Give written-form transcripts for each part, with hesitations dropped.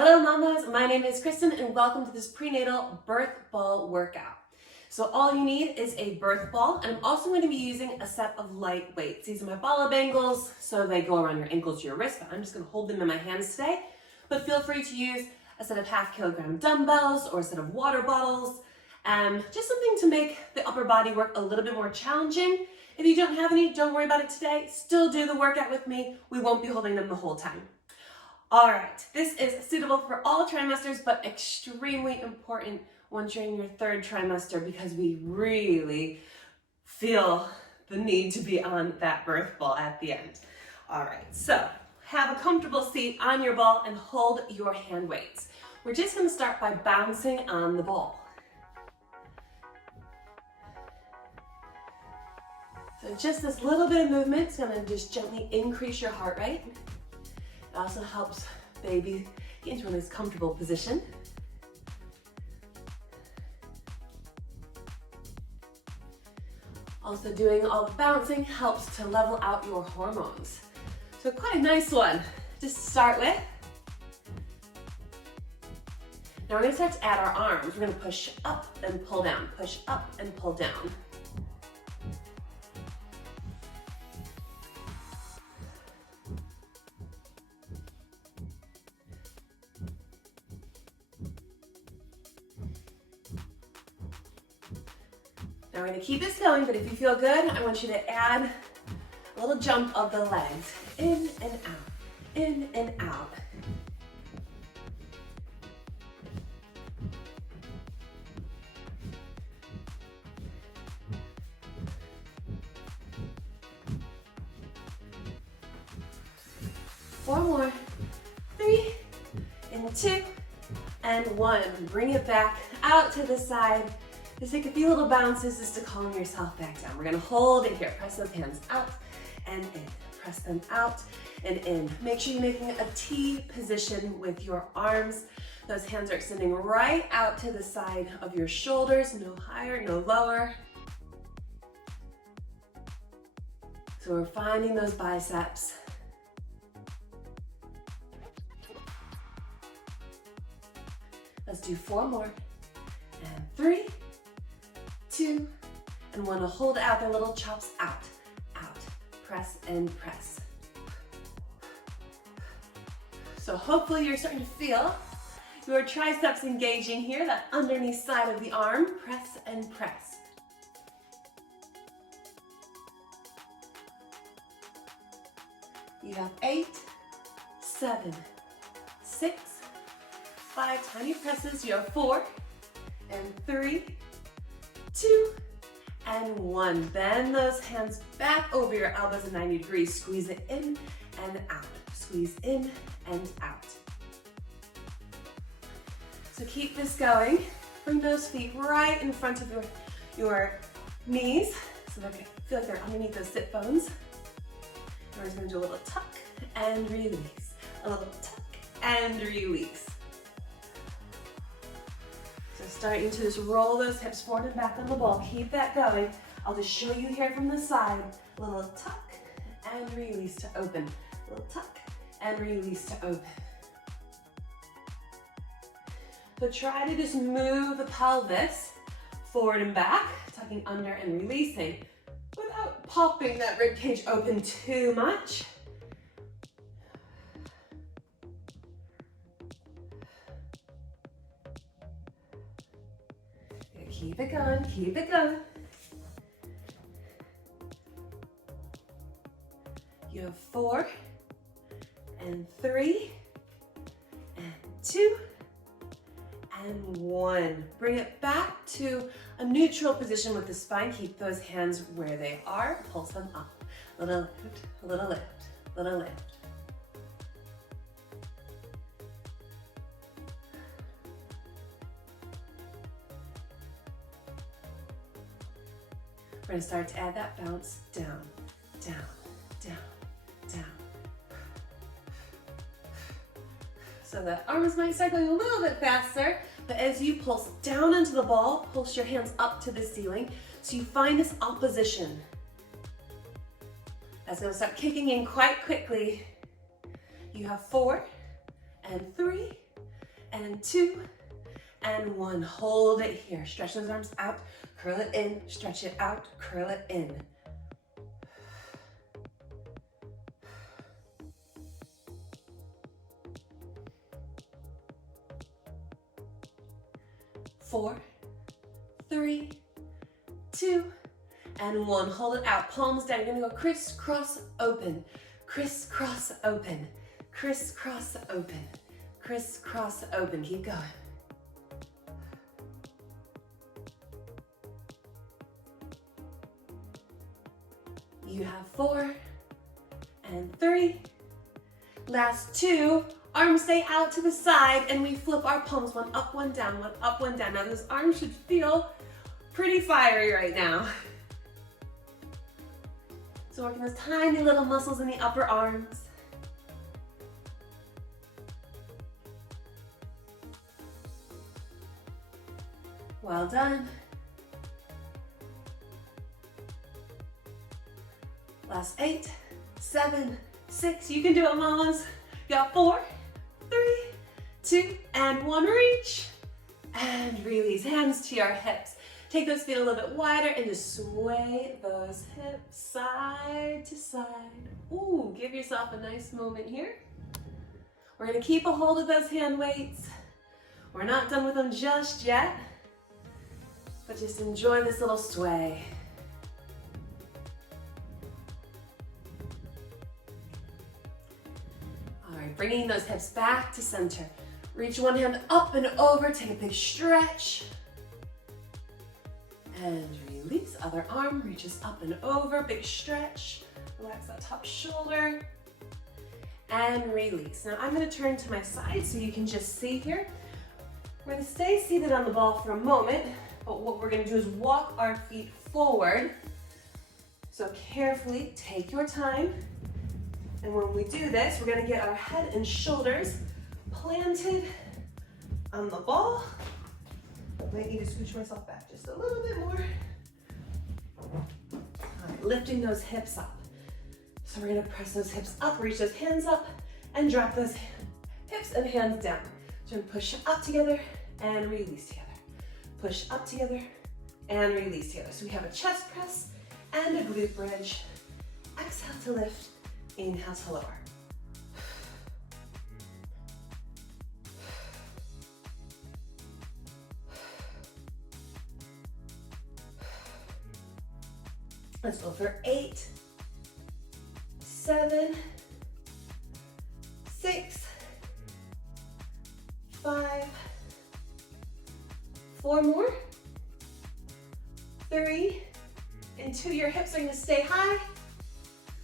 Hello mamas, my name is Kristen and welcome to this prenatal birth ball workout. So all you need is a birth ball, and I'm also going to be using a set of light weights. These are my bala bangles, so they go around your ankles to your wrist, but I'm just going to hold them in my hands today. But feel free to use a set of 1/2 kilogram dumbbells or a set of water bottles, just something to make the upper body work a little bit more challenging. If you don't have any, don't worry about it today. Still do the workout with me. We won't be holding them the whole time. All right, this is suitable for all trimesters, but extremely important once you're in your 3rd trimester because we really feel the need to be on that birth ball at the end. All right, so have a comfortable seat on your ball and hold your hand weights. We're just gonna start by bouncing on the ball. So just this little bit of movement is gonna just gently increase your heart rate. It also helps baby get into a nice comfortable position. Also doing all the bouncing helps to level out your hormones. So quite a nice one just to start with. Now we're gonna start to add our arms. We're gonna push up and pull down, push up and pull down. Now we're going to keep this going, but if you feel good, I want you to add a little jump of the legs. In and out, in and out. Four more. 3, and 2, and 1. Bring it back out to the side. Just take a few little bounces just to calm yourself back down. We're gonna hold it here. Press those hands out and in. Press them out and in. Make sure you're making a T position with your arms. Those hands are extending right out to the side of your shoulders. No higher, no lower. So we're finding those biceps. Let's do 4 more. And 3, 2, and 1. Hold out their little chops out, out. Press and press. So hopefully you're starting to feel your triceps engaging here, that underneath side of the arm. Press and press. You have 8, 7, 6, 5 tiny presses. You have 4, and 3, 2, and 1. Bend those hands back over your elbows at 90 degrees. Squeeze it in and out. Squeeze in and out. So keep this going. Bring those feet right in front of your knees so they feel like they're underneath those sit bones. And we're just going to do a little tuck and release. A little tuck and release. So starting to just roll those hips forward and back on the ball. Keep that going. I'll just show you here from the side. A little tuck and release to open. A little tuck and release to open. So try to just move the pelvis forward and back, tucking under and releasing without popping that rib cage open too much. Keep it going, keep it going. You have 4, and 3, and 2, and 1. Bring it back to a neutral position with the spine. Keep those hands where they are. Pulse them up. Little lift, little lift, little lift. We're going to start to add that bounce down, down, down, down. So the arms might start going a little bit faster, but as you pulse down into the ball, pulse your hands up to the ceiling so you find this opposition. That's going to start kicking in quite quickly. You have 4, and 3, and 2, and 1. Hold it here. Stretch those arms out, curl it in, stretch it out, curl it in. 4, 3, 2, and 1. Hold it out, palms down. You're gonna go crisscross open, crisscross open, crisscross open, crisscross open. Keep going. You have 4 and 3. Last 2. Arms stay out to the side, and we flip our palms, one up, one down, one up, one down. Now those arms should feel pretty fiery right now. So working those tiny little muscles in the upper arms. Well done. Last 8, 7, 6. You can do it, mamas. You got 4, 3, 2, and 1. Reach and release. Hands to your hips. Take those feet a little bit wider and just sway those hips side to side. Ooh, give yourself a nice moment here. We're gonna keep a hold of those hand weights. We're not done with them just yet, but just enjoy this little sway. All right, bringing those hips back to center. Reach one hand up and over, take a big stretch. And release, other arm reaches up and over, big stretch. Relax that top shoulder. And release. Now I'm gonna turn to my side so you can just see here. We're gonna stay seated on the ball for a moment, but what we're gonna do is walk our feet forward. So carefully take your time. And when we do this, we're gonna get our head and shoulders planted on the ball. I might need to scooch myself back just a little bit more. All right, lifting those hips up. So we're gonna press those hips up, reach those hands up, and drop those hips and hands down. So we're gonna push up together and release together. Push up together and release together. So we have a chest press and a glute bridge. Exhale to lift, inhale to lower. Let's go for 8, 7, 6, 5, 4 more, 3, and 2. Your hips are gonna stay high.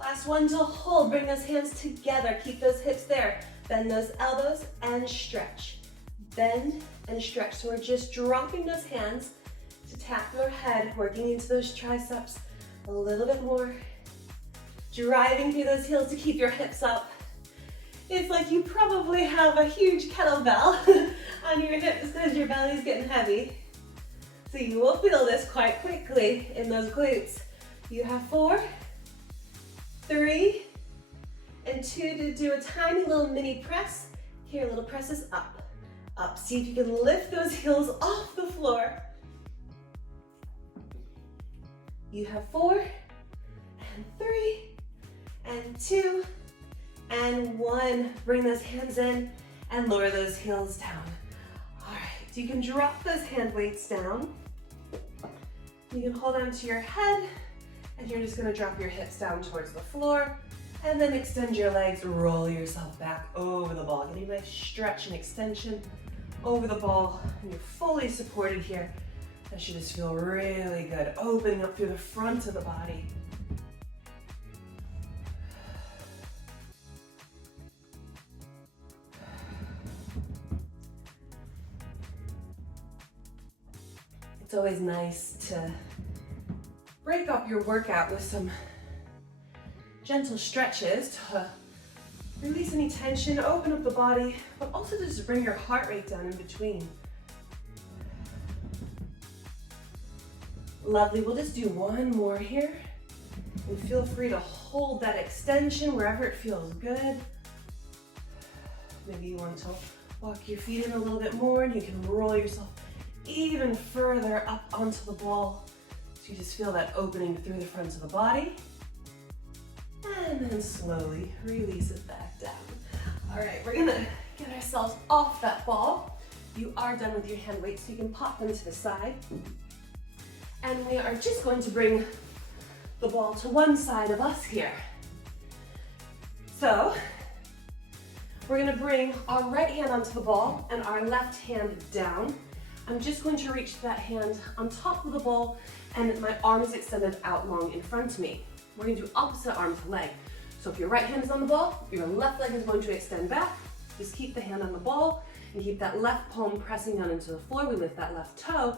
Last one to hold. Bring those hands together. Keep those hips there. Bend those elbows and stretch. Bend and stretch. So we're just dropping those hands to tap your head, working into those triceps. A little bit more. Driving through those heels to keep your hips up. It's like you probably have a huge kettlebell on your hips because your belly's getting heavy. So you will feel this quite quickly in those glutes. You have 4, 3, and 2 to do a tiny little mini press. Here, little presses up, up. See if you can lift those heels off the floor. You have 4, and 3, and 2, and 1. Bring those hands in and lower those heels down. All right, you can drop those hand weights down. You can hold on to your head, and you're just gonna drop your hips down towards the floor, and then extend your legs, roll yourself back over the ball. Getting a nice stretch and extension over the ball, and you're fully supported here. That should just feel really good, opening up through the front of the body. It's always nice to break up your workout with some gentle stretches to release any tension, open up the body, but also just to bring your heart rate down in between. Lovely, we'll just do one more here. And feel free to hold that extension wherever it feels good. Maybe you want to Walk your feet in a little bit more and you can roll yourself even further up onto the ball. So you just feel that opening through the front of the body. And then slowly release it back down. All right, we're gonna get ourselves off that ball. You are done with your hand weights, so you can pop them to the side. And we are just going to bring the ball to one side of us here. So we're gonna bring our right hand onto the ball and our left hand down. I'm just going to reach that hand on top of the ball and my arm is extended out long in front of me. We're gonna do opposite arm to leg. So if your right hand is on the ball, your left leg is going to extend back. Just keep the hand on the ball and keep that left palm pressing down into the floor. We lift that left toe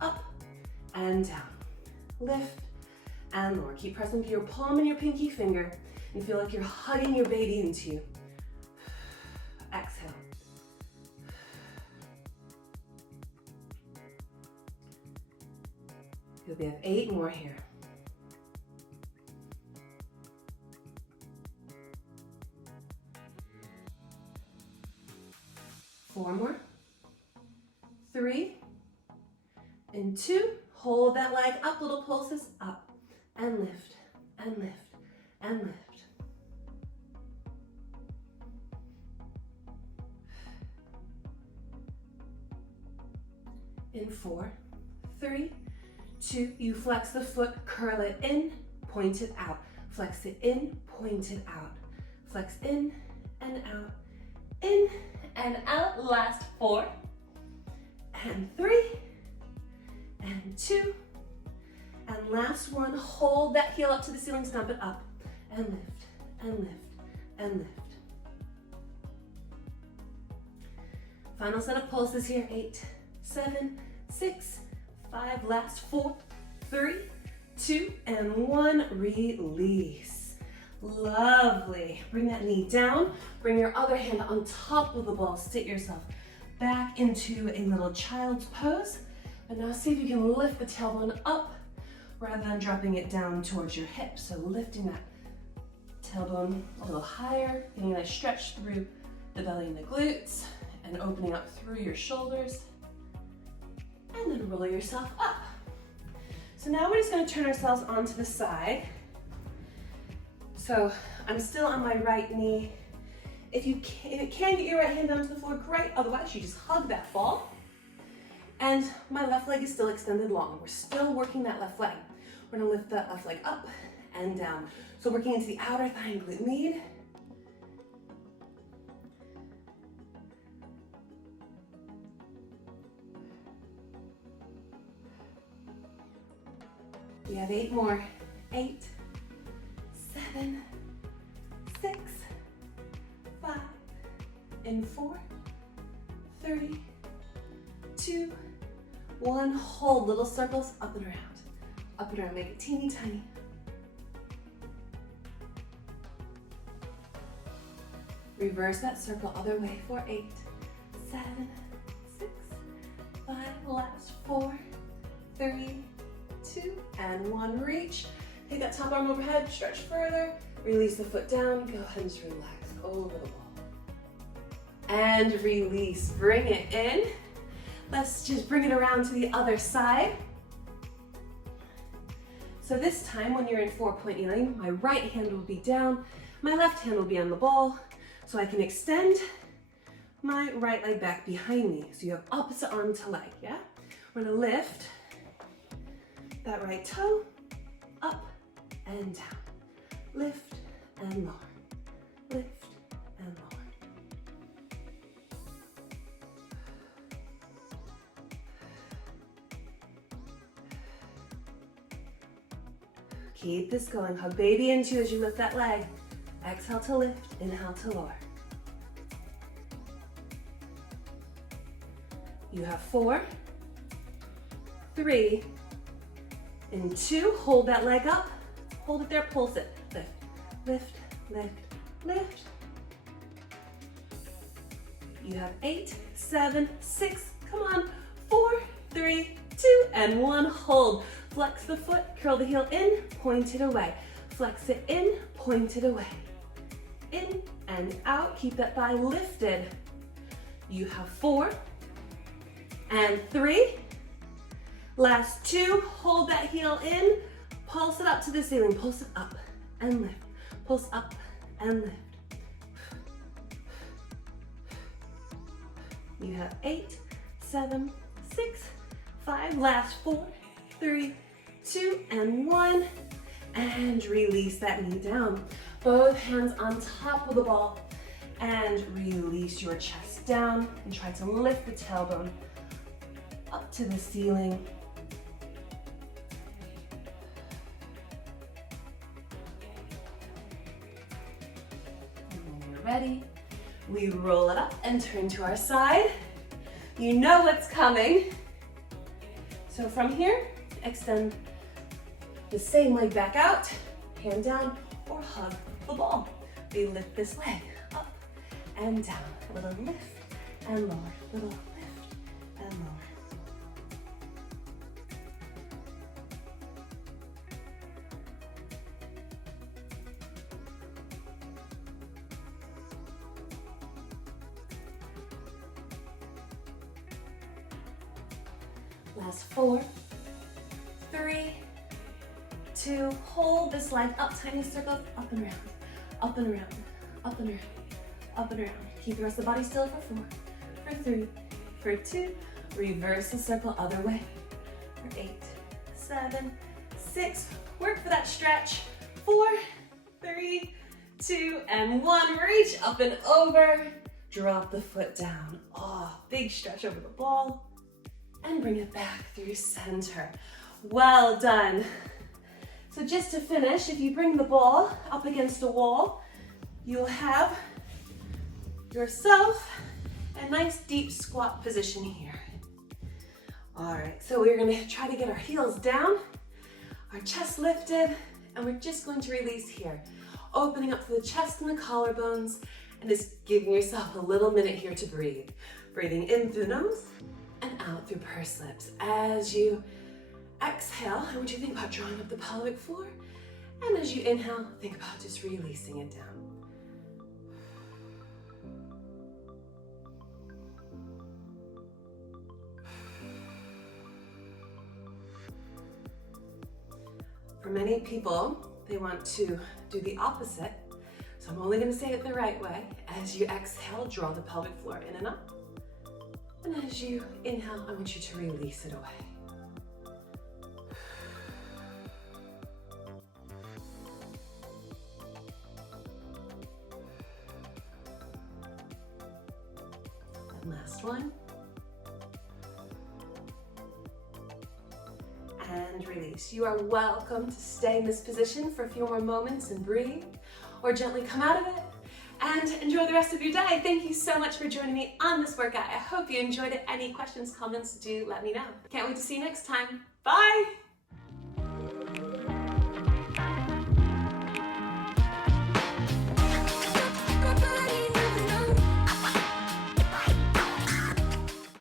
up and down. Lift and lower. Keep pressing to your palm and your pinky finger and feel like you're hugging your baby into you. Exhale. We have 8 more here. 4 more. 3 and 2. Hold that leg up, little pulses up and lift and lift and lift. In 4, 3, 2, you flex the foot, curl it in, point it out. Flex it in, point it out. Flex in and out, in and out. Last 4 and 3 and 2 and last 1. Hold that heel up to the ceiling, stomp it up and lift and lift and lift. Final set of pulses here. 8, 7, 6, 5, last 4, 3, 2, and 1. Release. Lovely. Bring that knee down. Bring your other hand on top of the ball. Sit yourself back into a little child's pose. And now see if you can lift the tailbone up rather than dropping it down towards your hips. So lifting that tailbone a little higher, getting a nice stretch through the belly and the glutes, and opening up through your shoulders. And then roll yourself up. So now we're just going to turn ourselves onto the side. So I'm still on my right knee. If you can get your right hand down to the floor, great. Otherwise, you just hug that ball. And my left leg is still extended long. We're still working that left leg. We're going to lift that left leg up and down. So working into the outer thigh and glute med. We have 8 more. 8, 7, 6, 5, and 4, 3, 2, 1. Hold little circles up and around. Up and around, make it teeny tiny. Reverse that circle other way for 8, 7, 6, 5, last 4, 3, 2, and 1. Reach. Take that top arm overhead, stretch further, release the foot down, go ahead and just relax over the ball. And release, bring it in. Let's just bring it around to the other side. So this time when you're in 4-point kneeling, my right hand will be down, my left hand will be on the ball, so I can extend my right leg back behind me. So you have opposite arm to leg, yeah? We're gonna lift that right toe up and down. Lift and lower. Lift and lower. Keep this going. Hug baby into you as you lift that leg. Exhale to lift, inhale to lower. You have 4, 3, and 2. Hold that leg up. Hold it there, pulse it. Lift, lift, lift, lift. You have 8, 7, 6, come on. 4, 3, 2, and 1. Hold. Flex the foot, curl the heel in, point it away. Flex it in, point it away. In and out, keep that thigh lifted. You have 4 and 3. Last 2, hold that heel in, pulse it up to the ceiling, pulse it up and lift, pulse up and lift. You have 8, 7, 6, 5, last 4, 3, 2, and 1, and release that knee down. Both hands on top of the ball, and release your chest down, and try to lift the tailbone up to the ceiling. And when you're ready, we roll it up and turn to our side. You know what's coming. So from here, extend the same leg back out, hand down, or hug the ball. We lift this leg up and down. A little lift and lower, little lift and lower. Last 4, 3, 2, hold this leg up, tiny circles, up and around, up and around, up and around, up and around. Keep the rest of the body still for 4, for 3, for 2, reverse the circle other way, for 8, 7, 6, work for that stretch, 4, 3, 2, and 1, reach up and over, drop the foot down. Oh, big stretch over the ball. And bring it back through center. Well done. So just to finish, if you bring the ball up against the wall, you'll have yourself a nice deep squat position here. All right, so we're gonna try to get our heels down, our chest lifted, and we're just going to release here. Opening up through the chest and the collarbones, and just giving yourself a little minute here to breathe. Breathing in through the nose, and out through pursed lips. As you exhale, I want you to think about drawing up the pelvic floor. And as you inhale, think about just releasing it down. For many people, they want to do the opposite. So I'm only going to say it the right way. As you exhale, draw the pelvic floor in and up. And as you inhale, I want you to release it away. And last one. And release. You are welcome to stay in this position for a few more moments and breathe, or gently come out of it. And enjoy the rest of your day. Thank you so much for joining me on this workout. I hope you enjoyed it. Any questions, comments, do let me know. Can't wait to see you next time. Bye.